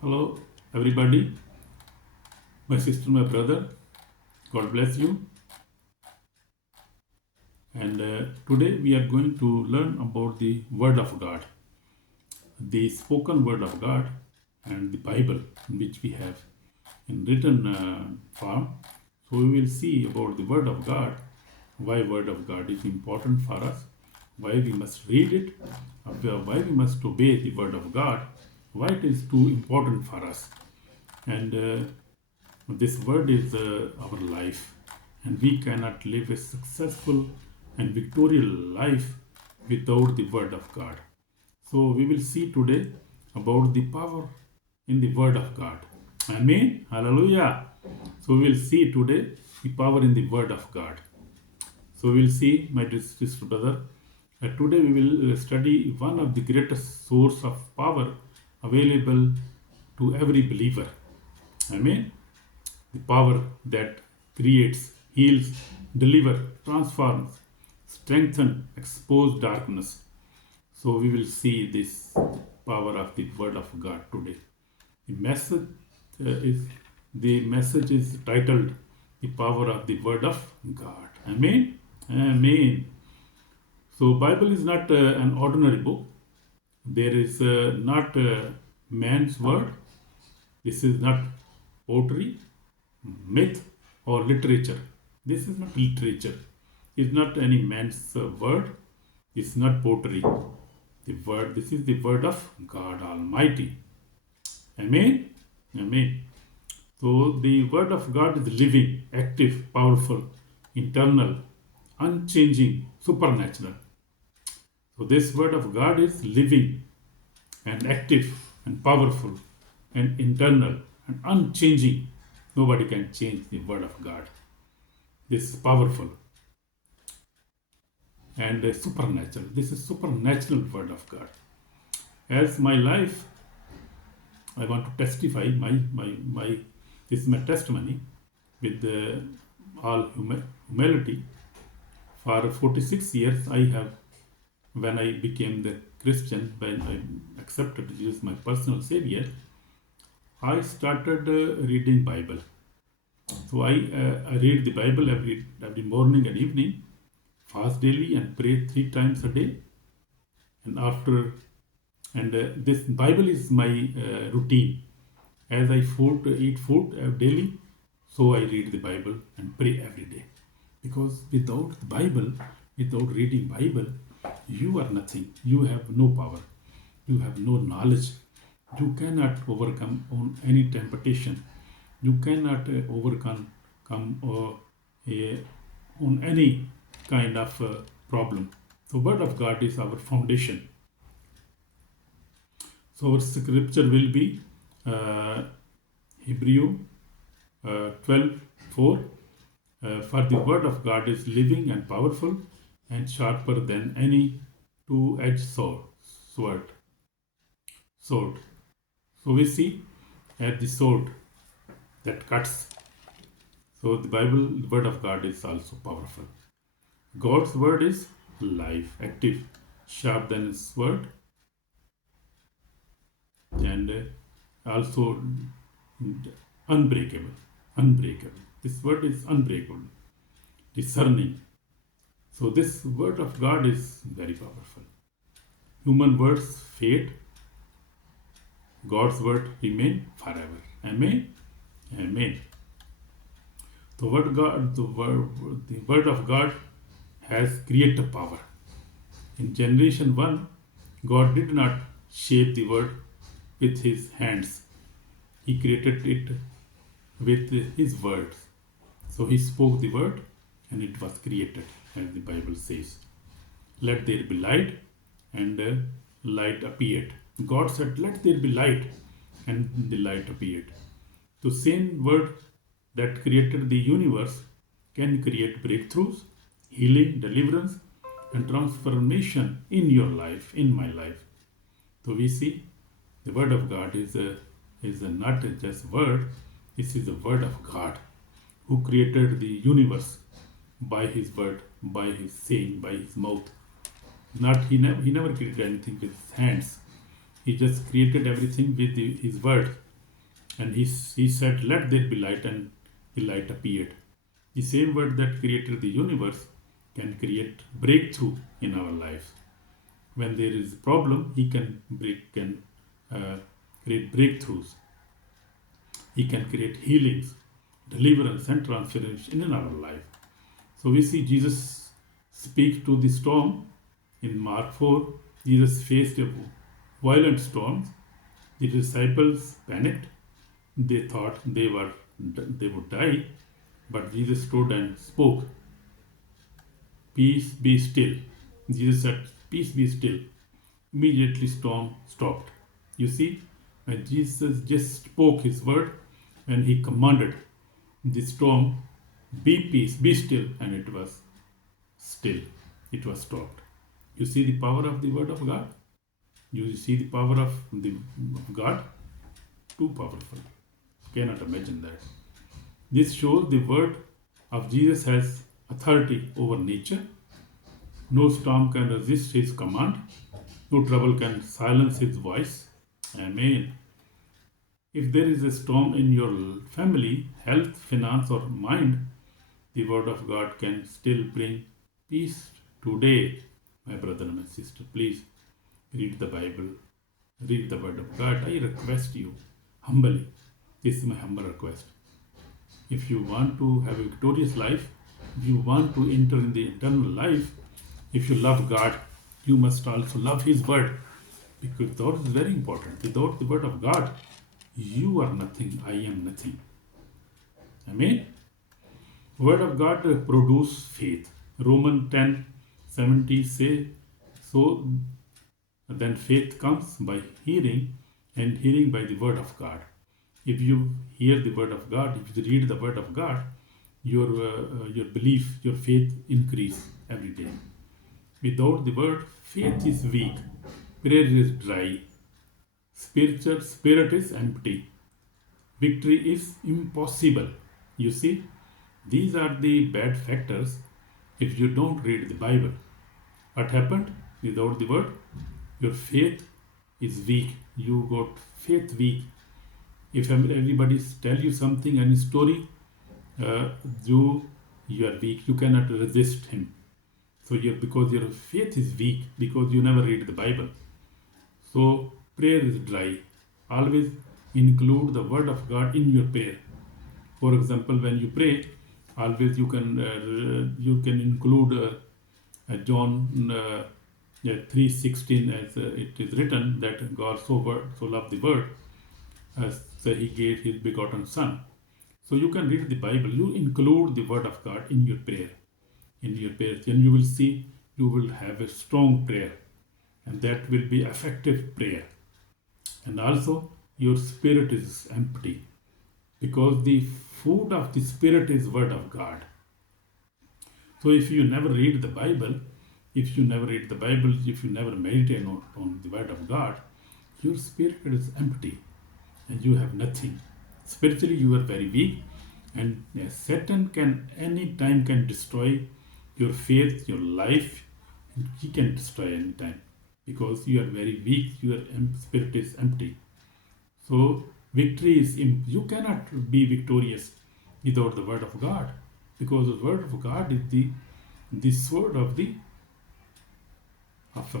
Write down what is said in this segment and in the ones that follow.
Hello, everybody, my sister, my brother. God bless you. And today we are going to learn about the Word of God, the spoken Word of God, and the Bible, which we have in written form. So we will see about the Word of God, why Word of God is important for us, why we must read it, why we must obey the Word of God, why it is too important for us. And this word is our life, and we cannot live a successful and victorious life without the word of God. So, we will see today about the power in the word of God. Amen. Hallelujah. So, we will see today the power in the word of God. So, we will see, my dear sister brother, today we will study one of the greatest source of power available to every believer. Amen. The power that creates, heals, delivers, transforms, strengthens, exposes darkness. So we will see this power of the Word of God today. The message is the message is titled "The Power of the Word of God." Amen. Amen. So Bible is not an ordinary book. There is not man's word. This is not poetry, myth, or literature. This is not literature. It's not any man's word. It's not poetry. The word. This is the word of God Almighty. Amen. Amen. So the word of God is living, active, powerful, internal, unchanging, supernatural. So this word of God is living and active and powerful and internal and unchanging. Nobody can change the word of God. This is powerful and supernatural. This is supernatural word of God. As my life, I want to testify my this is my testimony with all humility. For 46 years, I have, when I became the Christian, when I accepted Jesus my personal Savior, I started reading Bible. So I read the Bible every morning and evening, fast daily and pray 3 times a day. And after this Bible is my routine. As I eat food daily, so I read the Bible and pray every day. Because without the Bible, without reading Bible, you are nothing. You have no power. You have no knowledge. You cannot overcome on any temptation. You cannot overcome on any kind of problem. The Word of God is our foundation. So our scripture will be Hebrew 12:4. For the word of God is living and powerful and sharper than any two-edged sword. Sword. So we see at the sword that cuts. So the Bible, the word of God is also powerful. God's word is life, active, sharp than a sword, and also unbreakable. Unbreakable. This word is unbreakable, discerning. So this word of God is very powerful. Human words fade. God's word remain forever. Amen. Amen. The word of God has creative power. In generation 1, God did not shape the word with his hands. He created it with his words. So he spoke the word and it was created, as the Bible says. Let there be light, and light appeared. God said, let there be light, and the light appeared. The same word that created the universe can create breakthroughs, healing, deliverance, and transformation in your life, in my life. So we see the word of God is not just word. This is the word of God, who created the universe by his word, by his saying, by his mouth. He never created anything with his hands. He just created everything with his word, And he said, "Let there be light," and the light appeared. The same word that created the universe can create breakthrough in our lives. When there is a problem, he can create breakthroughs. He can create healings, deliverance, and transformation in our life. So we see Jesus speak to the storm in Mark 4. Jesus faced a violent storm. The disciples panicked. They thought they would die, but Jesus stood and spoke, "Peace, be still." Jesus said, "Peace, be still." Immediately storm stopped. You see, when Jesus just spoke his word, when he commanded the storm, "Be peace, be still," and it was still. It was stopped. You see the power of the word of God? You see the power of God? Too powerful. Cannot imagine that. This shows the word of Jesus has authority over nature. No storm can resist his command. No trouble can silence his voice. Amen. If there is a storm in your family, health, finance, or mind, the word of God can still bring peace today. My brother and my sister, please read the Bible, read the word of God. I request you humbly. This is my humble request. If you want to have a victorious life, if you want to enter in the eternal life, if you love God, you must also love His word, because that is very important. Without the word of God, you are nothing, I am nothing. Amen. Word of God produce faith. Romans 10:70 say, "So then faith comes by hearing, and hearing by the word of God." If you hear the word of God, if you read the word of God, your belief, your faith increase every day. Without the word, faith is weak, prayer is dry, spiritual spirit is empty, victory is impossible. You see, these are the bad factors if you don't read the Bible. What happened? Without the word, your faith is weak. You got faith weak. If everybody tell you something, any story, you are weak. You cannot resist him. So because your faith is weak, because you never read the Bible. So prayer is dry. Always include the word of God in your prayer. For example, when you pray, always you can include John 3:16, as it is written that God so loved the world as he gave his begotten Son. So you can read the Bible. You include the word of God in your prayer. And you will see you will have a strong prayer, and that will be effective prayer. And also your spirit is empty, because the food of the spirit is word of God. So if you never read the Bible, if you never meditate on the word of God, your spirit is empty and you have nothing. Spiritually you are very weak, and Satan can anytime can destroy your faith, your life. He can destroy anytime, because you are very weak, your spirit is empty. So victory is you cannot be victorious without the word of God, because the word of God is the sword of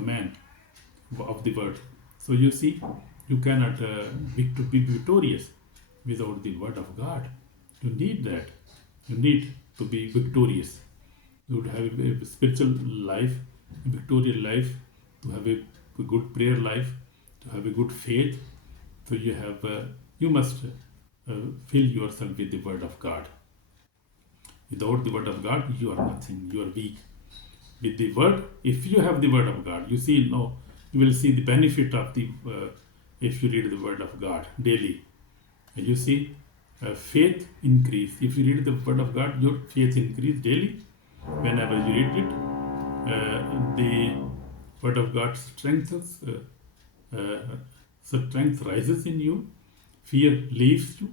a man, of the word. So you see, you cannot be victorious without the word of God. You need that. You need to be victorious. You would have a spiritual life, a victorious life, to have a good prayer life, to have a good faith. So you must fill yourself with the word of God. Without the word of God, you are nothing. You are weak. With the word, if you have the word of God, you will see the benefit of if you read the word of God daily. And you see faith increase. If you read the word of God, your faith increase daily. Whenever you read it, the word of God strengthens, strength rises in you, fear leaves you,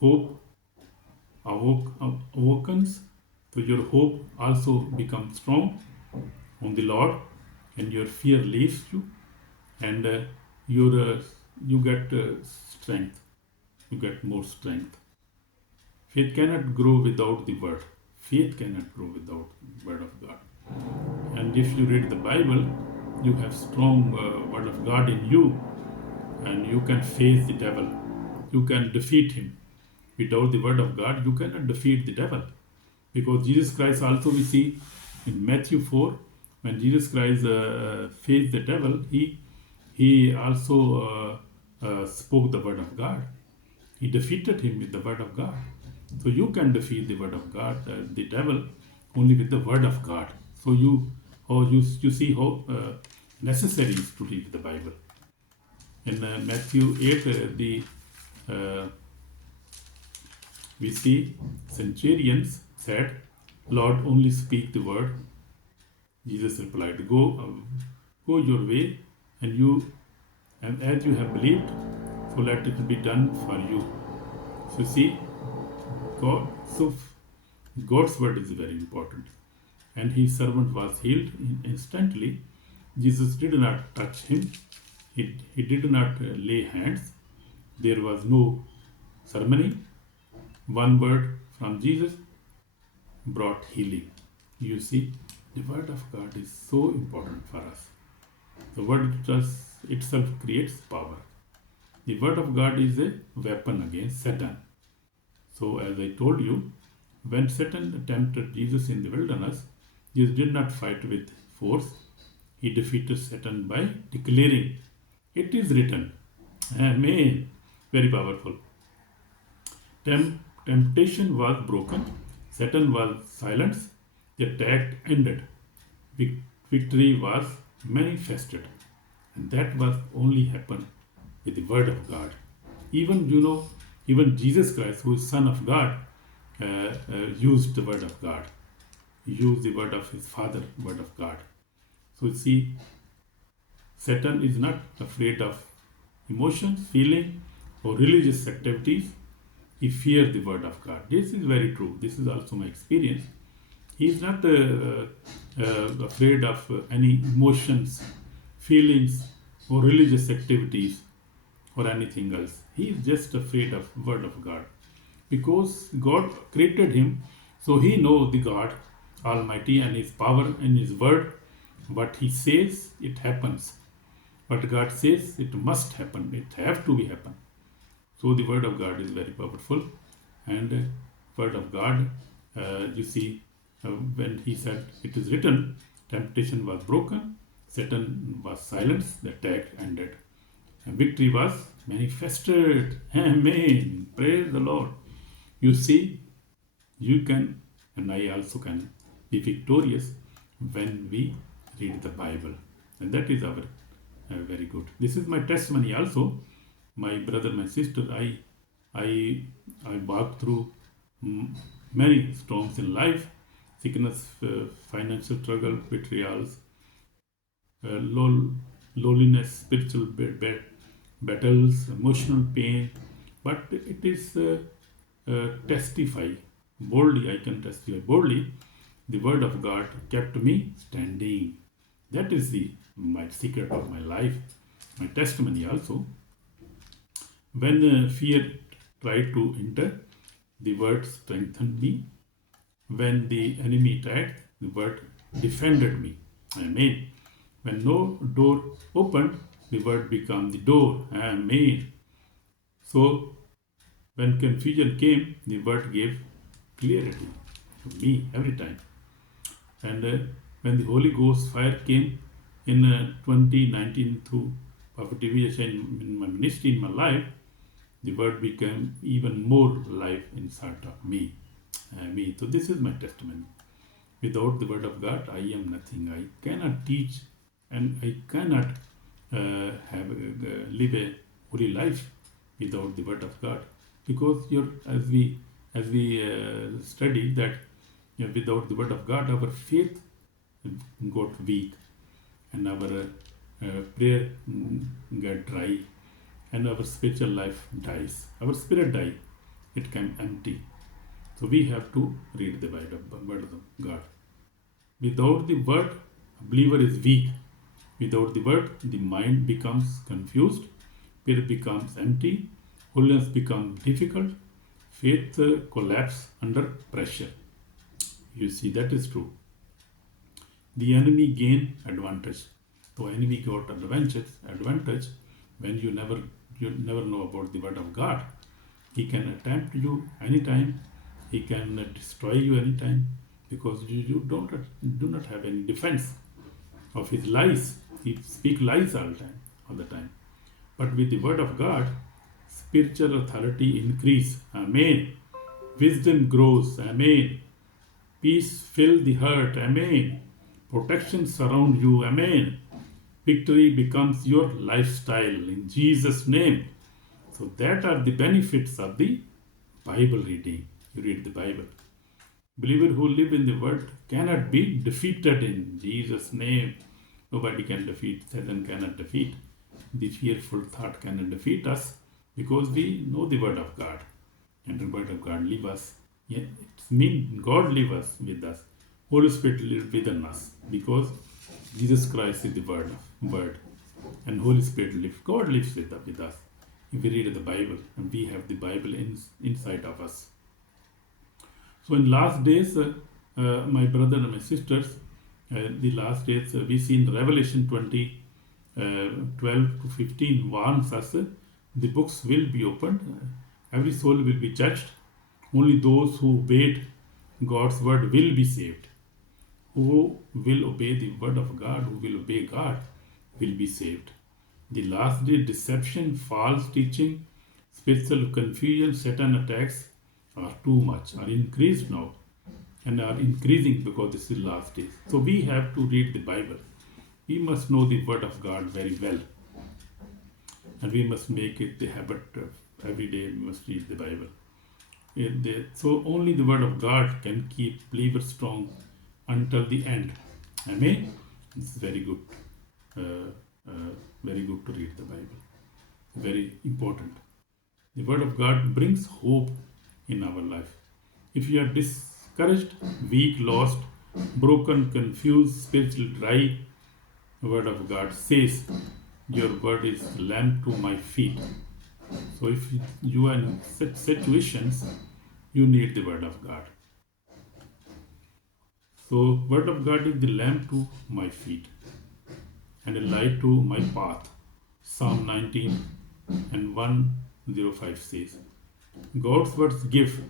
hope awakens. So your hope also becomes strong on the Lord, and your fear leaves you, and you get strength. you get more strength. Faith cannot grow without the word. Faith cannot grow without the word of God. And if you read the Bible, you have strong word of God in you, and you can face the devil. You can defeat him. Without the word of God, you cannot defeat the devil. Because Jesus Christ also, we see in Matthew 4, when Jesus Christ faced the devil, he also spoke the word of God. He defeated him with the word of God. So you can defeat the word of God, the devil, only with the word of God. So you see how necessary is to read the Bible. In Matthew 8, uh, we see centurions said, Lord, only speak the word. Jesus replied, go your way, and as you have believed, so let it be done for you. So see, God's word is very important. And his servant was healed instantly. Jesus did not touch him. He did not lay hands. There was no ceremony. One word from Jesus brought healing. You see, the word of God is so important for us. The word itself creates power. The word of God is a weapon against Satan. So as I told you, when Satan tempted Jesus in the wilderness, Jesus did not fight with force. He defeated Satan by declaring, it is written. Amen. Very powerful. Temptation was broken. Satan was silenced. The attack ended. Victory was manifested. And that was only happened with the word of God. Even Jesus Christ, who is Son of God, used the word of God. He used the word of his Father, word of God. So you see, Satan is not afraid of emotions, feeling, or religious activities. He fears the word of God. This is very true. This is also my experience. He is not afraid of any emotions, feelings, or religious activities, or anything else. He is just afraid of word of God. Because God created him, so he knows the God Almighty and his power in his word. What he says, it happens. What God says, it must happen. It have to be happen. So the word of God is very powerful. And word of God, you see, when he said, it is written, temptation was broken, Satan was silenced, the attack ended. And victory was manifested. Amen. Praise the Lord. You see, you can, and I also can, be victorious when we read the Bible. And that is our very good. This is my testimony also. My brother, my sister, I walked through many storms in life, sickness, financial struggle, betrayals, loneliness, spiritual battles, emotional pain. But it is testify boldly, I can testify boldly, the word of God kept me standing. That is my secret of my life, my testimony also. When fear tried to enter, the word strengthened me. When the enemy attacked, the word defended me. Amen. When no door opened, the word became the door. Amen. So, when confusion came, the word gave clarity to me every time. And when the Holy Ghost fire came in 2019 through Prophet TV in my ministry, in my life, the word became even more life inside of me. So this is my testimony. Without the word of God, I am nothing. I cannot teach, and I cannot live a holy life without the word of God. Because as we studied that, without the word of God, our faith got weak, and our prayer got dry, and our spiritual life dies. Our spirit dies. It can empty. So we have to read the word of God. Without the word, a believer is weak. Without the word, the mind becomes confused, prayer becomes empty, Holiness becomes difficult. Faith collapses under pressure. You see, that is true. The enemy gain advantage. So enemy got advantage when you never know about the word of God. He can attempt you anytime. He can destroy you anytime because you do not have any defense of his lies. He speak lies all the time. But with the word of God, spiritual authority increase. Amen. Wisdom grows. Amen. Peace fill the heart. Amen. Protection surround you. Amen. Victory becomes your lifestyle in Jesus' name. So that are the benefits of the Bible reading. You read the Bible. Believers who live in the Word cannot be defeated in Jesus' name. Nobody can defeat. Satan cannot defeat. The fearful thought cannot defeat us because we know the Word of God. And the Word of God lives us. Yeah, it means God lives with us. Holy Spirit lives within us because Jesus Christ is the Word. And Holy Spirit lives. God lives with us. If we read the Bible and we have the Bible inside of us. So in last days, my brother and my sisters, the last days we see in Revelation 20, 12 to 15 warns us, the books will be opened, every soul will be judged, only those who obeyed God's word will be saved. Who will obey the word of God, who will obey God, will be saved. The last day deception, false teaching, spiritual confusion, Satan attacks are too much, are increased now and are increasing because this is last days. So we have to read the Bible. We must know the word of God very well. And we must make it the habit of every day we must read the Bible. So only the word of God can keep believers strong until the end. Amen. This is very good. Very good to read the Bible. Very important. The word of God brings hope in our life. If you are discouraged, weak, lost, broken, confused, spiritually dry, the word of God says, your word is lamp to my feet. So if you are in such situations, you need the word of God. So word of God is the lamp to my feet and a light to my path. Psalm 19 and 105 says, God's words give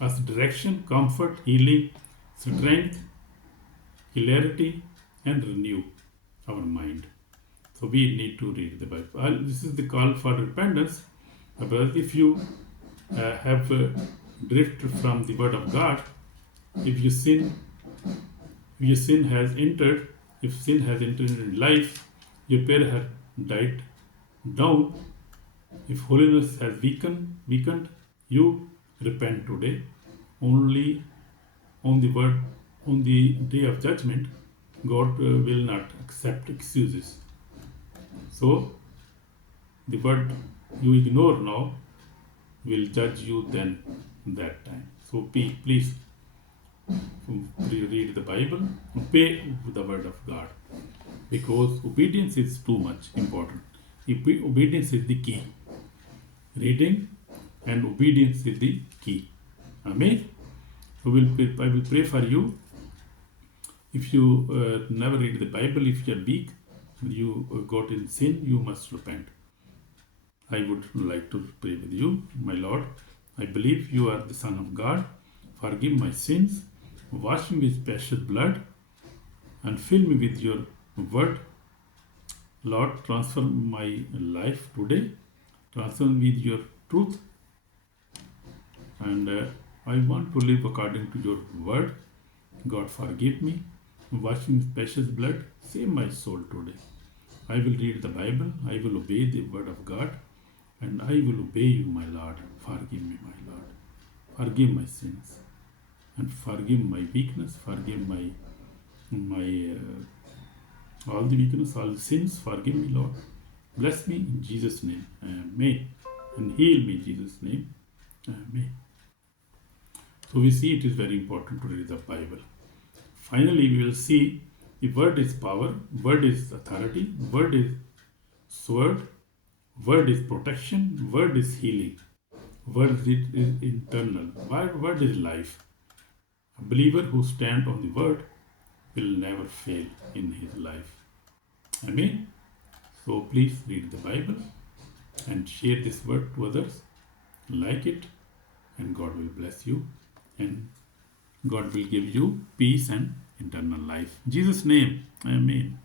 us direction, comfort, healing, strength, clarity, and renew our mind. So we need to read the Bible. This is the call for repentance. But if you have drifted from the word of God, if sin has entered, in life, your prayer has died down. If holiness has weakened, you repent today. Only on the day of judgment, God will not accept excuses. So the word you ignore now will judge you then that time. So please read the Bible, obey the word of God, because obedience is too much important. Obedience is the key. Reading and obedience is the key. Amen. So I will pray for you. If you never read the Bible, if you are weak, you got in sin, you must repent. I would like to pray with you. My Lord, I believe you are the Son of God. Forgive my sins, wash me with precious blood, and fill me with your word. Lord, transform my life today. Transform me with your truth. And I want to live according to your word. God, forgive me. Wash me with precious blood. Save my soul today. I will read the Bible. I will obey the word of God. And I will obey you, my Lord. Forgive me, my Lord. Forgive my sins. And forgive my weakness. Forgive my all the weakness, all the sins. Forgive me, Lord. Bless me in Jesus' name. Amen. And heal me in Jesus' name. Amen. So we see it is very important to read the Bible. Finally, we will see the word is power, word is authority, word is sword, Word is protection. Word is healing. Word is internal. Word is life. A believer who stands on the word will never fail in his life. Amen. So please read the Bible and share this word to others. Like it, and God will bless you, and God will give you peace and eternal life. In Jesus' name, Amen.